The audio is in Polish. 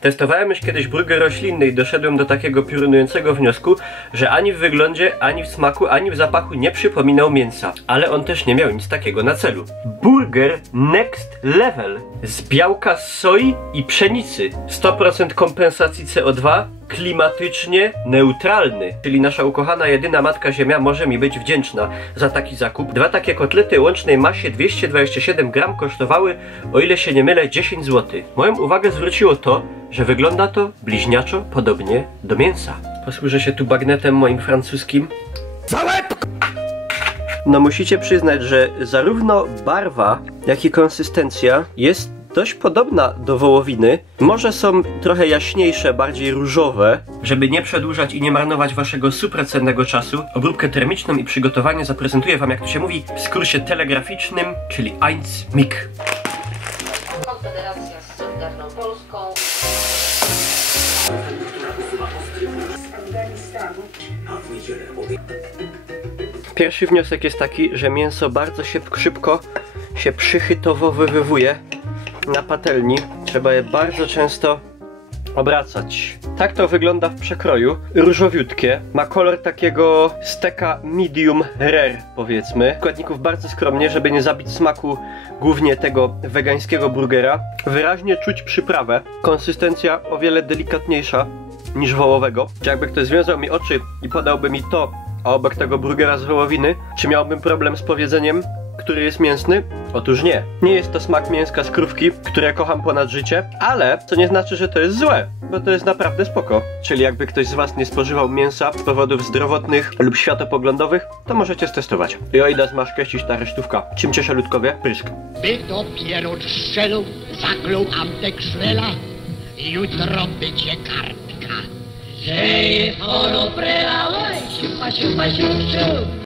Testowałem już kiedyś burger roślinny i doszedłem do takiego piorunującego wniosku, że ani w wyglądzie, ani w smaku, ani w zapachu nie przypominał mięsa. Ale on też nie miał nic takiego na celu. Burger next level. Z białka z soi i pszenicy. 100% kompensacji CO2. Klimatycznie neutralny, czyli nasza ukochana jedyna matka ziemia może mi być wdzięczna za taki zakup. 2 takie kotlety o łącznej masie 227 gram kosztowały, o ile się nie mylę, 10 zł. Moją uwagę zwróciło to, że wygląda to bliźniaczo podobnie do mięsa. Posłużę się tu bagnetem moim francuskim. No musicie przyznać, że zarówno barwa, jak i konsystencja jest dość podobna do wołowiny. Może są trochę jaśniejsze, bardziej różowe. Żeby nie przedłużać i nie marnować waszego super cennego czasu, obróbkę termiczną i przygotowanie zaprezentuję wam, jak to się mówi, w skursie telegraficznym, czyli eins mig. Konfederacja z Solidarną Polską. Pierwszy wniosek jest taki, że mięso bardzo szybko się przychytowywuje na patelni. Trzeba je bardzo często obracać. Tak to wygląda w przekroju. Różowiutkie. Ma kolor takiego steka medium rare, powiedzmy. Składników bardzo skromnie, żeby nie zabić smaku głównie tego wegańskiego burgera. Wyraźnie czuć przyprawę. Konsystencja o wiele delikatniejsza niż wołowego. Czy jakby ktoś związał mi oczy i podałby mi to, a obok tego burgera z wołowiny, czy miałbym problem z powiedzeniem, który jest mięsny? Otóż nie. Nie jest to smak mięska z krówki, które kocham ponad życie, ale to nie znaczy, że to jest złe, bo to jest naprawdę spoko. Czyli jakby ktoś z was nie spożywał mięsa z powodów zdrowotnych lub światopoglądowych, to możecie stestować. Jojda zmaszkeścić ta resztówka. Czym cieszę ludkowie? Prysk. By dopiero strzelą zaklął Antek Szrela i jutro będzie kartka. Że jest chorobrela, siupa, siupa, siup, siup.